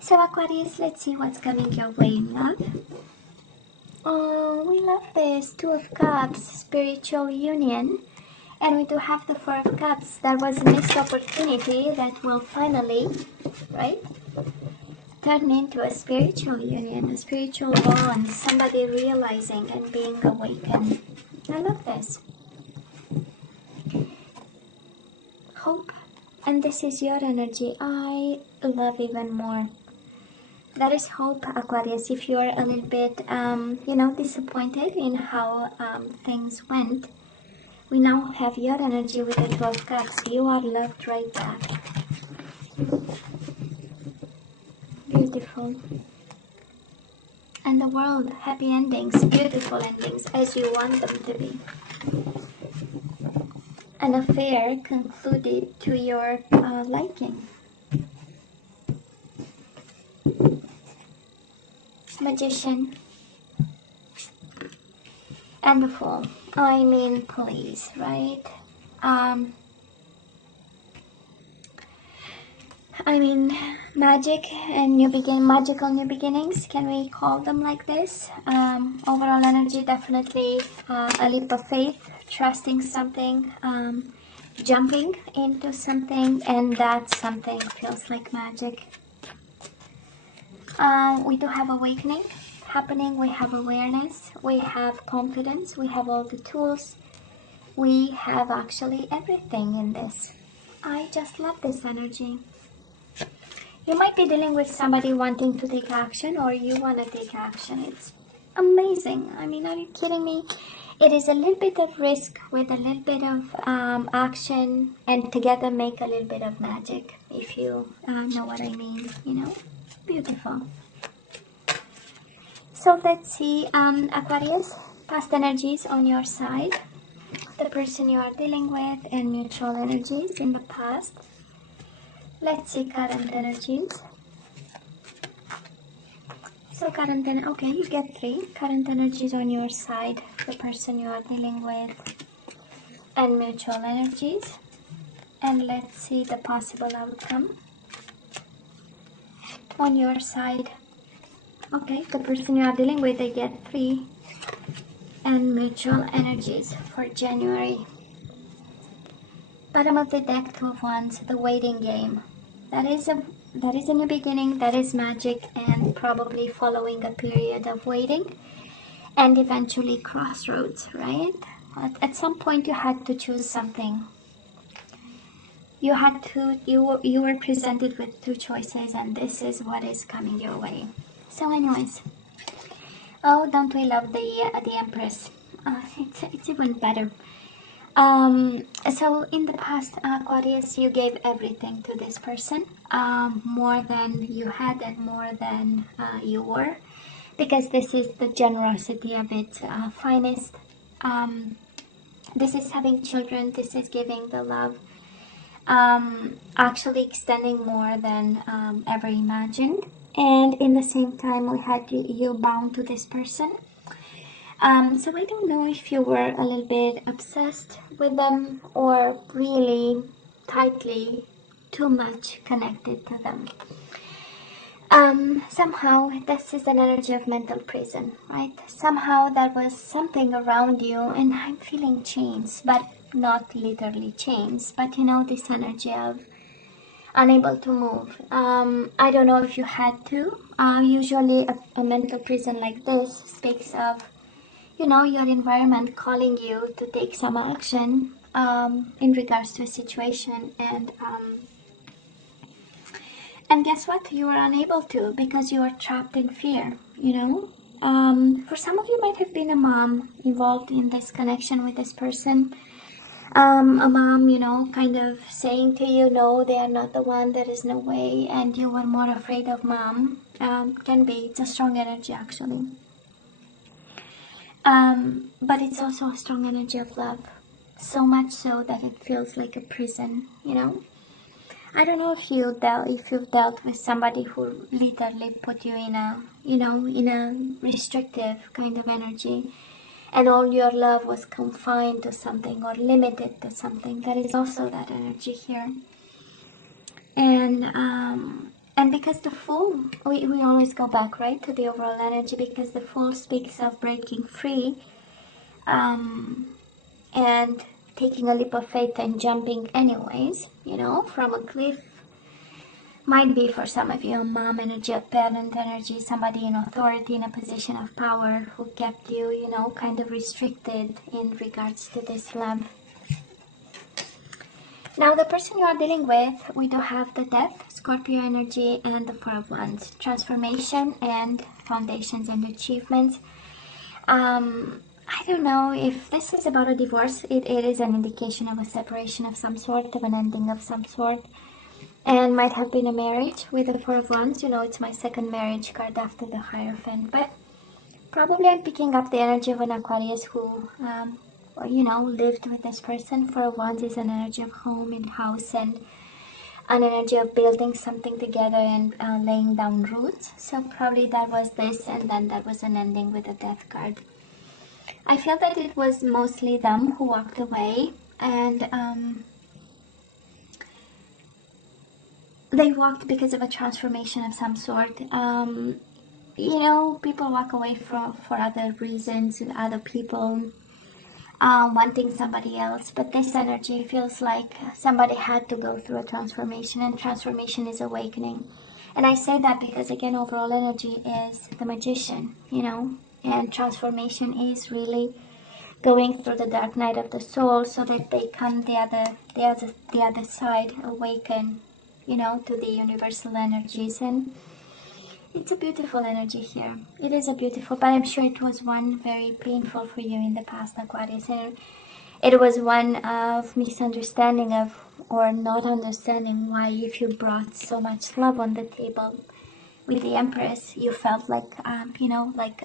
So Aquarius, let's see what's coming your way in love. Oh, we love this. Two of Cups, spiritual union. And we do have the Four of Cups. There was a missed opportunity that will finally, right, turn into a spiritual union, a spiritual bond, somebody realizing and being awakened. I love this. Hope. And this is your energy. I love even more. That is hope, Aquarius. If you're a little bit, disappointed in how things went, we now have your energy with the Two of Cups. You are loved right back. Beautiful. And the world, happy endings, beautiful endings, as you want them to be. An affair concluded to your liking. Magician. And the Fool. I mean, please, right? Magic and magical new beginnings. Can we call them like this? Overall energy, definitely a leap of faith, trusting something, jumping into something, and that something feels like magic. We do have awakening happening. We have awareness. We have confidence. We have all the tools. We have actually everything in this. I just love this energy. You might be dealing with somebody wanting to take action, or you want to take action. It's amazing. I mean, are you kidding me? It is a little bit of risk with a little bit of action, and together make a little bit of magic, if you know what I mean, you know? Beautiful. So let's see, Aquarius, past energies on your side, the person you are dealing with, and mutual energies in the past. Let's see current energies. So current, okay, you get 3 current energies on your side, the person you are dealing with, and mutual energies. And let's see the possible outcome on your side. Okay, the person you are dealing with, they get 3, and mutual energies for January. Bottom of the deck, 2 of Wands, the waiting game. That is a new beginning, that is magic, and probably following a period of waiting and eventually crossroads, right? At some point you had to choose something. You were presented with 2 choices, and this is what is coming your way. So anyways, oh, don't we love the Empress? It's even better. So in the past, Aquarius, you gave everything to this person, more than you had and more than you were, because this is the generosity of its finest. This is having children, this is giving the love, actually extending more than ever imagined. And in the same time, we had you bound to this person. So I don't know if you were a little bit obsessed with them, or really tightly, too much connected to them. Somehow this is an energy of mental prison, right? Somehow there was something around you, and I'm feeling chains, but not literally chains, but you know, this energy of unable to move. I don't know if you had to. Usually a mental prison like this speaks of, you know, your environment calling you to take some action in regards to a situation, and guess what? You were unable to because you were trapped in fear, you know? For some of you might have been a mom involved in this connection with this person. A mom, you know, kind of saying to you, no, they are not the one, there is no way, and you were more afraid of mom. Can be, it's a strong energy actually. But it's also a strong energy of love, so much so that it feels like a prison, you know? I don't know if you've dealt with somebody who literally put you in a, you know, in a restrictive kind of energy, and all your love was confined to something or limited to something. That is also that energy here. And And because the Fool, we always go back, right, to the overall energy, because the Fool speaks of breaking free, and taking a leap of faith and jumping anyways, you know, from a cliff. Might be for some of you a mom energy, a parent energy, somebody in authority, in a position of power who kept you, you know, kind of restricted in regards to this love. Now, the person you are dealing with, we do have the Death, Scorpio energy, and the Four of Wands, transformation and foundations and achievements. I don't know if this is about a divorce. It is an indication of a separation of some sort, of an ending of some sort. And might have been a marriage with the Four of Wands. You know, it's my second marriage card after the Hierophant. But probably I'm picking up the energy of an Aquarius who, you know, lived with this person. Four of Wands is an energy of home and house, and an energy of building something together and laying down roots. So probably that was this, and then that was an ending with a Death card. I feel that it was mostly them who walked away, and they walked because of a transformation of some sort. You know, people walk away for other reasons, and other people wanting somebody else. But this energy feels like somebody had to go through a transformation, and transformation is awakening. And I say that because, again, overall energy is the Magician, you know, and transformation is really going through the dark night of the soul so that they come the other side, awaken, you know, to the universal energies. And it's a beautiful energy here. It is a beautiful, but I'm sure it was one very painful for you in the past, Aquarius. And it was one of misunderstanding of, or not understanding why, if you brought so much love on the table with the Empress, you felt like, you know, like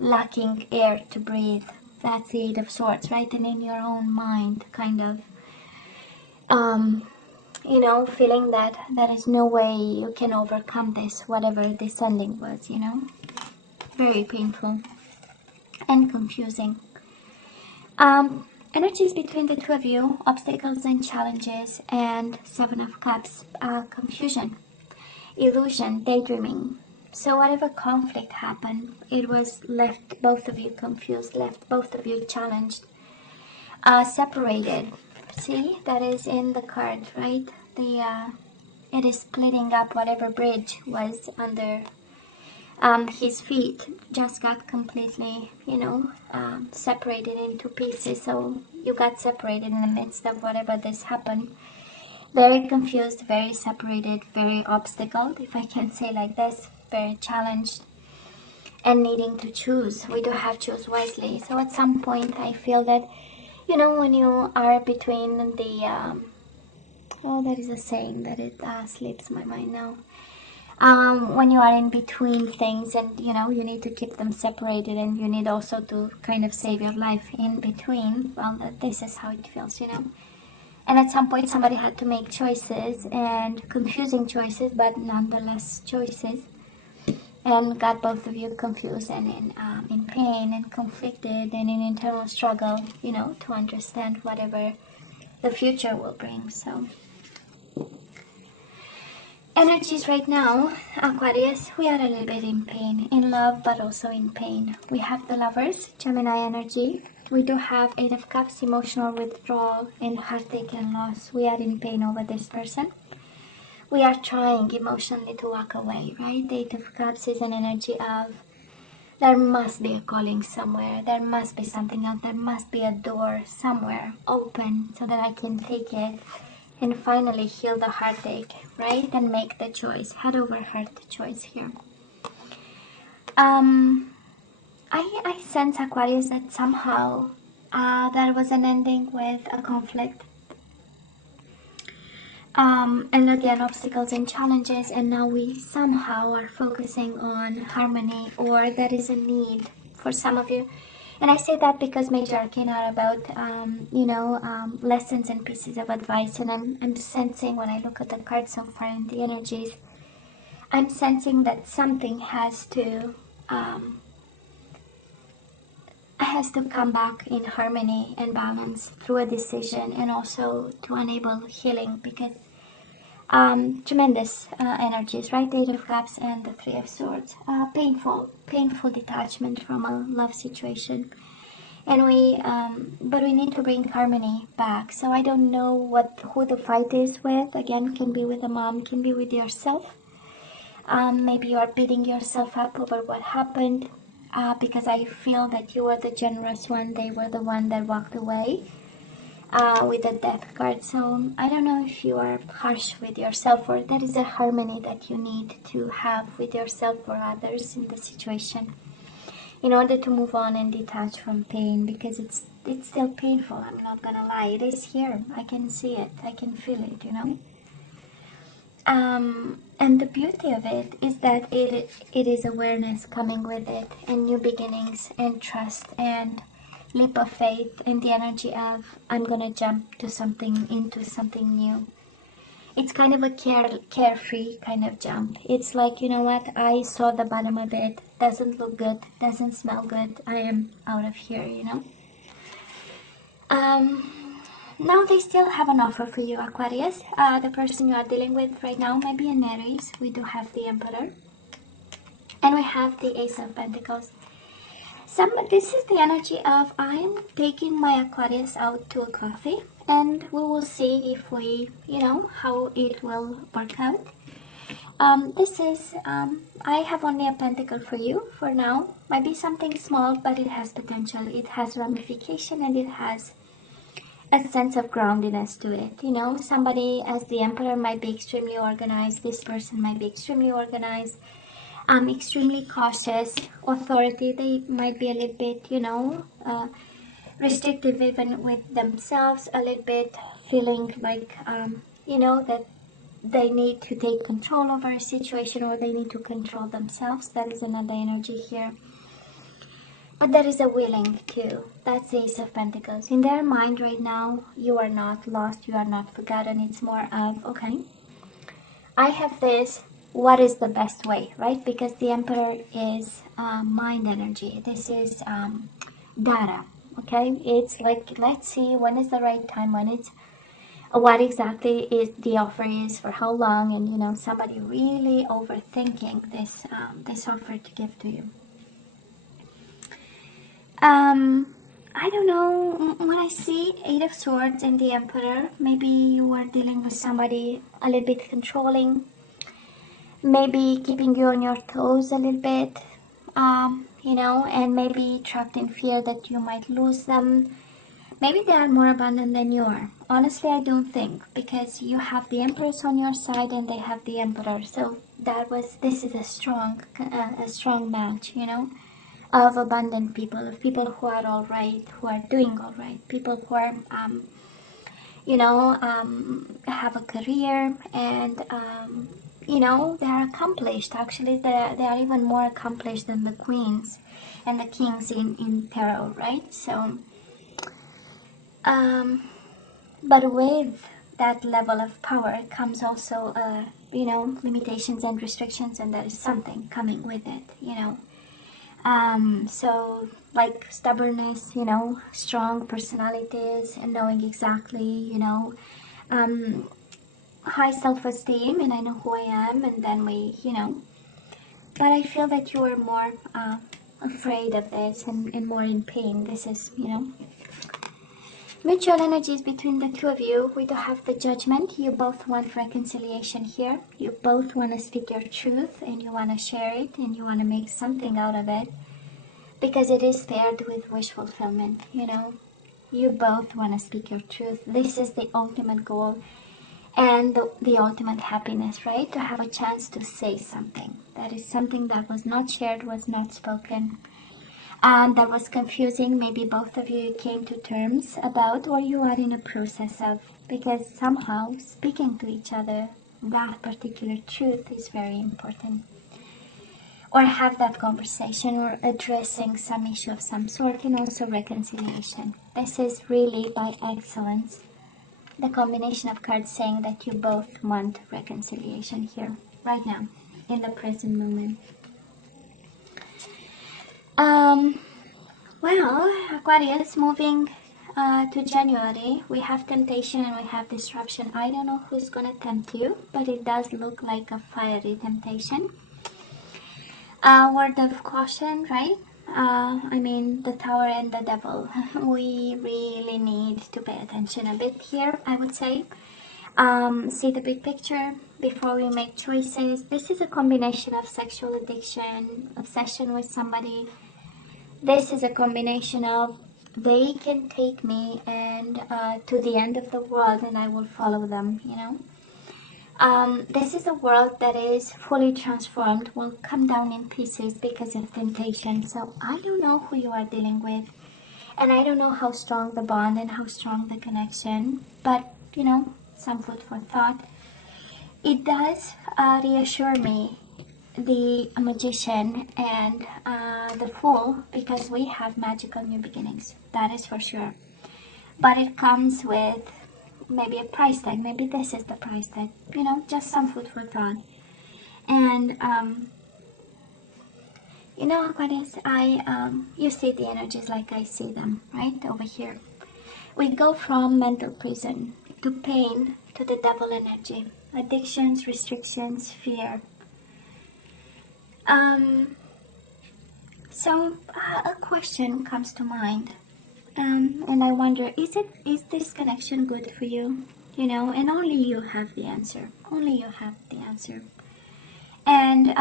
lacking air to breathe. That's the Eight of Swords, right? And in your own mind, kind of, you know, feeling that there is no way you can overcome this, whatever this ending was, you know. Very painful and confusing. Energies between the two of you, obstacles and challenges, and Seven of Cups, confusion, illusion, daydreaming. So whatever conflict happened, it was left both of you confused, left both of you challenged, separated. See, that is in the card, right? It is splitting up. Whatever bridge was under his feet just got completely, you know, separated into pieces. So you got separated in the midst of whatever this happened. Very confused, very separated, very obstacled, if I can say like this, very challenged, and needing to choose. We do have choose wisely. So at some point I feel that, you know, when you are between the oh, that is a saying that it slips my mind now. When you are in between things, and you know, you need to keep them separated, and you need also to kind of save your life in between. Well, this is how it feels, you know. And at some point somebody had to make choices, and confusing choices, but nonetheless choices, and got both of you confused and in pain and conflicted and in internal struggle, you know, to understand whatever the future will bring. So energies right now, Aquarius, we are a little bit in pain, in love, but also in pain. We have the Lovers, Gemini energy. We do have Eight of Cups, emotional withdrawal and heartache and loss. We are in pain over this person. We are trying emotionally to walk away, right? The Eight of Cups is an energy of, there must be a calling somewhere. There must be something else. There must be a door somewhere open so that I can take it and finally heal the heartache, right? And make the choice, head over heart choice here. I sense, Aquarius, that somehow there was an ending with a conflict. And again, obstacles and challenges, and now we somehow are focusing on harmony, or there is a need for some of you. And I say that because Major Arcana are about, you know, lessons and pieces of advice. And I'm sensing, when I look at the cards so far in the energies, I'm sensing that something has to come back in harmony and balance through a decision, and also to enable healing, because Tremendous energies, right? Eight of Cups and the Three of Swords. Painful detachment from a love situation. And but we need to bring harmony back. So I don't know who the fight is with. Again, can be with a mom, can be with yourself. Maybe you are beating yourself up over what happened, because I feel that you were the generous one. They were the one that walked away with the Death card. So I don't know if you are harsh with yourself, or there is a harmony that you need to have with yourself or others in the situation, in order to move on and detach from pain, because it's still painful. I'm not gonna lie, it is here. I can see it, I can feel it, you know. And the beauty of it is that it is awareness coming with it, and new beginnings, and trust, and leap of faith, and the energy of I'm gonna jump to something, into something new. It's kind of a carefree kind of jump. It's like, you know what, I saw the bottom of it, doesn't look good, doesn't smell good, I am out of here, you know. Now they still have an offer for you, Aquarius. The person you are dealing with right now might be an Aries. We do have the Emperor, and we have the Ace of Pentacles. This is the energy of I'm taking my Aquarius out to a coffee, and we will see if we, you know, how it will work out. I have only a pentacle for you for now. Might be something small, but it has potential. It has ramification, and it has a sense of groundedness to it. You know, somebody as the Emperor might be extremely organized. This person might be extremely organized, extremely cautious. Authority, they might be a little bit, you know, restrictive even with themselves, a little bit feeling like, you know, that they need to take control over a situation, or they need to control themselves. That is another energy here. But there is a willing too. That's the Ace of Pentacles. In their mind right now, you are not lost, you are not forgotten. It's more of, okay, I have this, what is the best way, right? Because the Emperor is mind energy. This is data, okay? It's like, let's see when is the right time, when it's, what exactly is the offer is, for how long, and you know, somebody really overthinking this, this offer to give to you. I don't know, when I see Eight of Swords and the Emperor, maybe you are dealing with somebody a little bit controlling, maybe keeping you on your toes a little bit, you know, and maybe trapped in fear that you might lose them. Maybe they are more abundant than you are. Honestly, I don't think, because you have the Empress on your side and they have the Emperor. So this is a strong match, you know, of abundant people, of people who are all right, who are doing all right, people who are, you know, have a career, and, you know, they are accomplished. Actually, they are even more accomplished than the queens and the kings in tarot, right? So, but with that level of power comes also, you know, limitations and restrictions, and there is something coming with it, you know. So like stubbornness, you know, strong personalities, and knowing exactly, you know, high self-esteem, and I know who I am, and then we, you know, but I feel that you are more afraid of this, and more in pain. This is, you know, mutual energies between the two of you. We do have the Judgment. You both want reconciliation here. You both want to speak your truth, and you want to share it, and you want to make something out of it, because it is paired with wish fulfillment, you know. You both want to speak your truth. This is the ultimate goal, and the ultimate happiness, right? To have a chance to say something. That is something that was not shared, was not spoken, and that was confusing. Maybe both of you came to terms about, or you are in a process of, because somehow speaking to each other that particular truth is very important. Or have that conversation, or addressing some issue of some sort, and also reconciliation. This is really by excellence the combination of cards saying that you both want reconciliation here, right now, in the present moment. Well, Aquarius, moving to January, we have temptation and we have disruption. I don't know who's going to tempt you, but it does look like a fiery temptation. Word of caution, right? I mean, the Tower and the Devil. We really need to pay attention a bit here, I would say. See the big picture before we make choices. This is a combination of sexual addiction, obsession with somebody. This is a combination of they can take me and to the end of the world and I will follow them, you know. This is a world that is fully transformed, will come down in pieces because of temptation. So I don't know who you are dealing with, and I don't know how strong the bond and how strong the connection, but you know, some food for thought. It does reassure me, the Magician and the Fool, because we have magical new beginnings, that is for sure. But it comes with maybe a price tag. Maybe this is the price tag, you know, just some food for thought. And you know, Aquarius, you see the energies like I see them, right over here. We go from mental prison to pain to the devil energy, addictions, restrictions, fear. So a question comes to mind, and I wonder, is this connection good for you? You know, and only you have the answer. Only you have the answer. And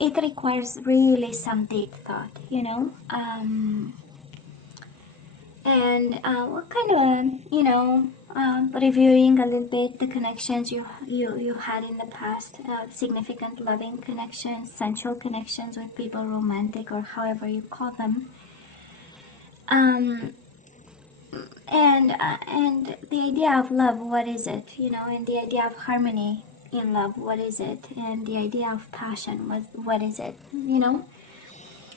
it requires really some deep thought, you know. What kind of, you know, reviewing a little bit the connections you had in the past, significant loving connections, sensual connections with people, romantic or however you call them. And the idea of love, what is it, you know, and the idea of harmony in love, what is it, and the idea of passion, what is it, you know.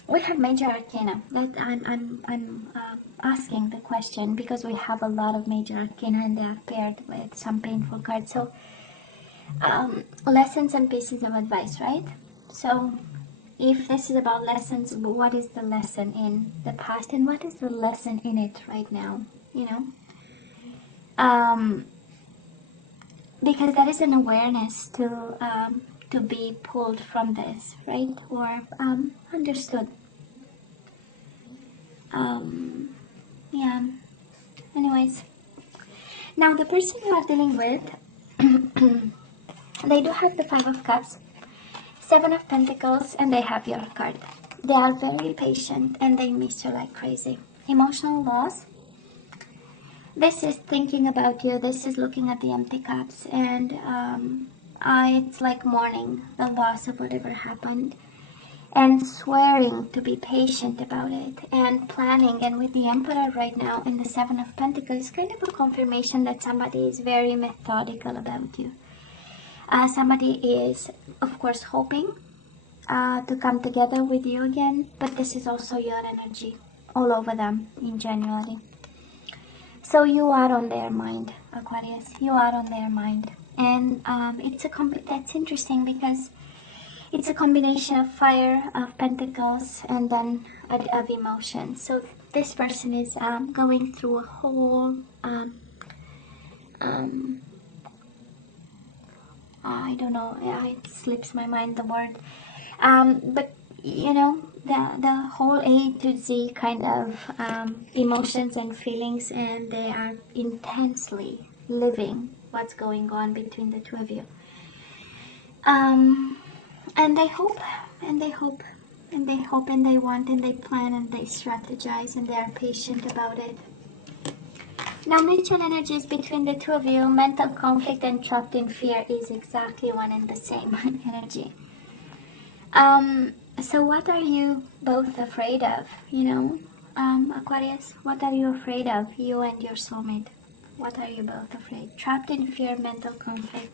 We have major arcana. That I'm asking the question because we have a lot of major arcana and they are paired with some painful cards. So lessons and pieces of advice, right? So if this is about lessons, what is the lesson in the past and what is the lesson in it right now, you know? Because there is an awareness to be pulled from this, right? Or understood. Yeah. Anyways, now the person you are dealing with, they do have the Five of Cups, Seven of Pentacles, and they have your card. They are very patient and they miss you like crazy. Emotional loss. This is thinking about you. This is looking at the empty cups, and it's like mourning the loss of whatever happened, and swearing to be patient about it, and planning. And with the Emperor right now and the Seven of Pentacles, kind of a confirmation that somebody is very methodical about you. Somebody is, of course, hoping to come together with you again, but this is also your energy all over them in January. So you are on their mind, Aquarius. You are on their mind. And that's interesting because it's a combination of fire, of pentacles, and then of emotion. So this person is going through a whole, I don't know, it slips my mind the word. But you know, the whole A to Z kind of emotions and feelings, and they are intensely living what's going on between the two of you. And they hope, and they hope, and they hope, and they want, and they plan, and they strategize, and they are patient about it. Now, mutual energies between the two of you, mental conflict and trapped in fear is exactly one and the same energy. So what are you both afraid of, you know, Aquarius? What are you afraid of, you and your soulmate? What are you both afraid? Trapped in fear, mental conflict.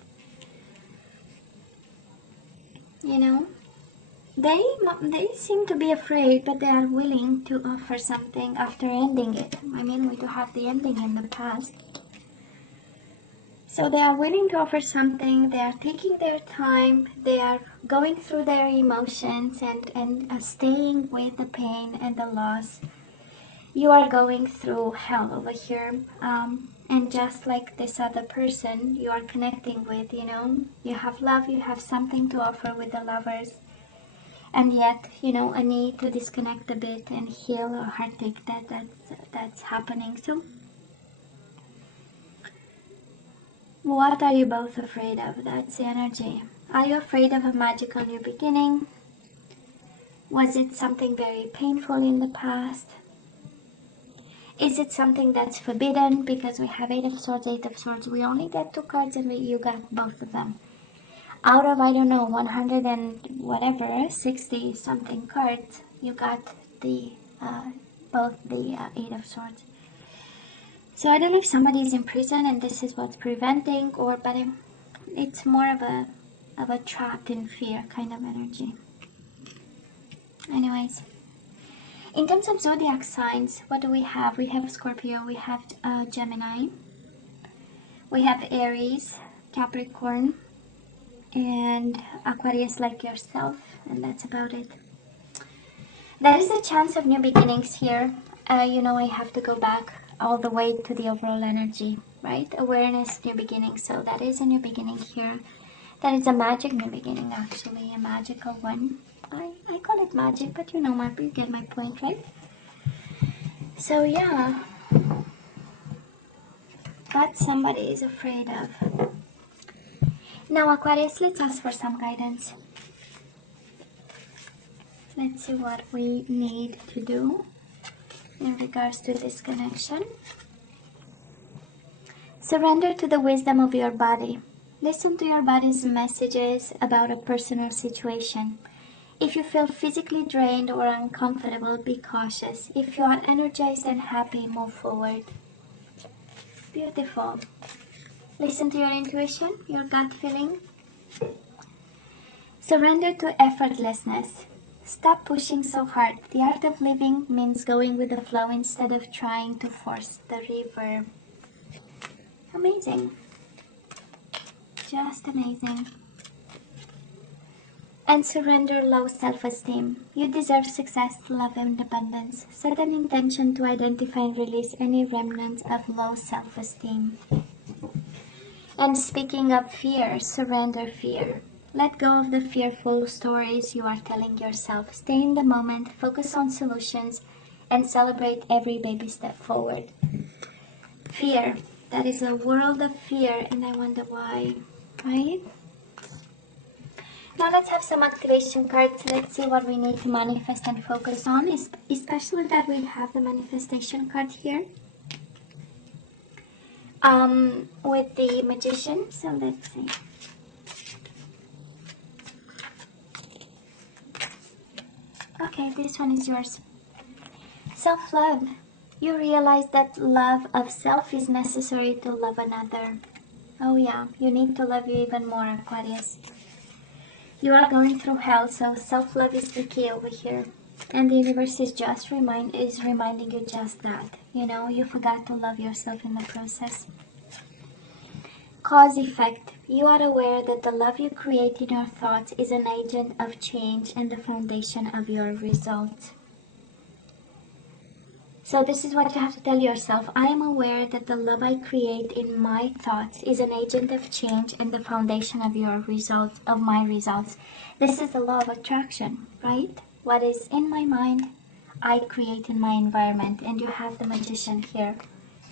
You know, they seem to be afraid, but they are willing to offer something after ending it. I mean, we do have the ending in the past. So they are willing to offer something, they are taking their time, they are going through their emotions and staying with the pain and the loss. you are going through hell over here, and just like this other person you are connecting with, you know, you have love, you have something to offer with the lovers, and yet, you know, a need to disconnect a bit and heal a heartache that's happening. So what are you both afraid of? That's the energy. Are you afraid of a magical new beginning? Was it something very painful in the past? Is it something that's forbidden? Because we have Eight of Swords, Eight of Swords. We only get 2 cards and you got both of them. Out of, I don't know, 100 and whatever, 60 something cards, you got the both the Eight of Swords. So I don't know if somebody is in prison and this is what's preventing, or but it's more of a trapped in fear kind of energy. Anyways, in terms of zodiac signs, what do we have? We have Scorpio, we have Gemini, we have Aries, Capricorn, and Aquarius like yourself, and that's about it. There is a chance of new beginnings here. You know, I have to go back all the way to the overall energy, right? Awareness, new beginning. So that is a new beginning here. That is a magic new beginning, actually, a magical one. I call it magic, but you know, you get my point, right? So yeah, that somebody is afraid of. Now, Aquarius, let's ask for some guidance. Let's see what we need to do in regards to this connection. Surrender to the wisdom of your body. Listen to your body's messages about a personal situation. If you feel physically drained or uncomfortable, be cautious. If you are energized and happy, move forward. Beautiful. Listen to your intuition, your gut feeling. Surrender to effortlessness. Stop pushing so hard. The art of living means going with the flow instead of trying to force the river. Amazing. Just amazing. And surrender low self-esteem. You deserve success, love, and abundance. Set an intention to identify and release any remnants of low self-esteem. And speaking of fear, surrender fear. Let go of the fearful stories you are telling yourself. Stay in the moment, focus on solutions, and celebrate every baby step forward. Fear. That is a world of fear, and I wonder why, right? Now let's have some activation cards. Let's see what we need to manifest and focus on, especially that we have the manifestation card here. With the Magician. So let's see. Okay, this one is yours. Self-love. You realize that love of self is necessary to love another. Oh yeah, you need to love you even more, Aquarius. You are going through hell, so self-love is the key over here. And the universe is just reminding you just that. You know, you forgot to love yourself in the process. Cause effect. You are aware that the love you create in your thoughts is an agent of change and the foundation of your results. So this is what you have to tell yourself. I am aware that the love I create in my thoughts is an agent of change and the foundation of your results, of my results. This is the law of attraction, right? What is in my mind, I create in my environment. And you have the Magician here,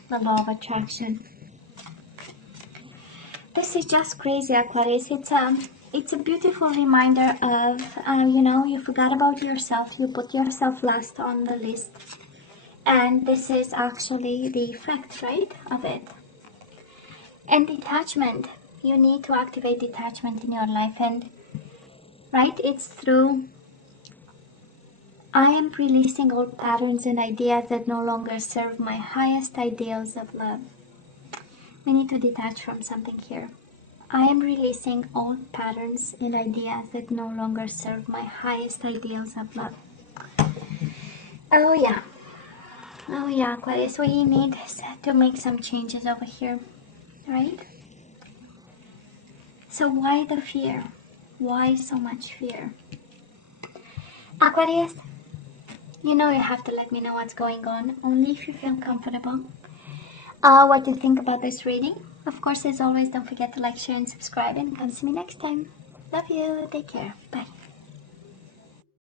the law of attraction. This is just crazy, Aquarius. It's a beautiful reminder of, you know, you forgot about yourself. You put yourself last on the list. And this is actually the effect, right, of it. And detachment. You need to activate detachment in your life. And, right, it's through, I am releasing old patterns and ideas that no longer serve my highest ideals of love. We need to detach from something here. I am releasing old patterns and ideas that no longer serve my highest ideals of love. Oh yeah. Oh yeah, Aquarius, we need to make some changes over here, right? So why the fear? Why so much fear? Aquarius, You know you have to let me know what's going on, only if you feel comfortable. What do you think about this reading? Of course, as always, don't forget to like, share, and subscribe, and come see me next time. Love you. Take care. Bye.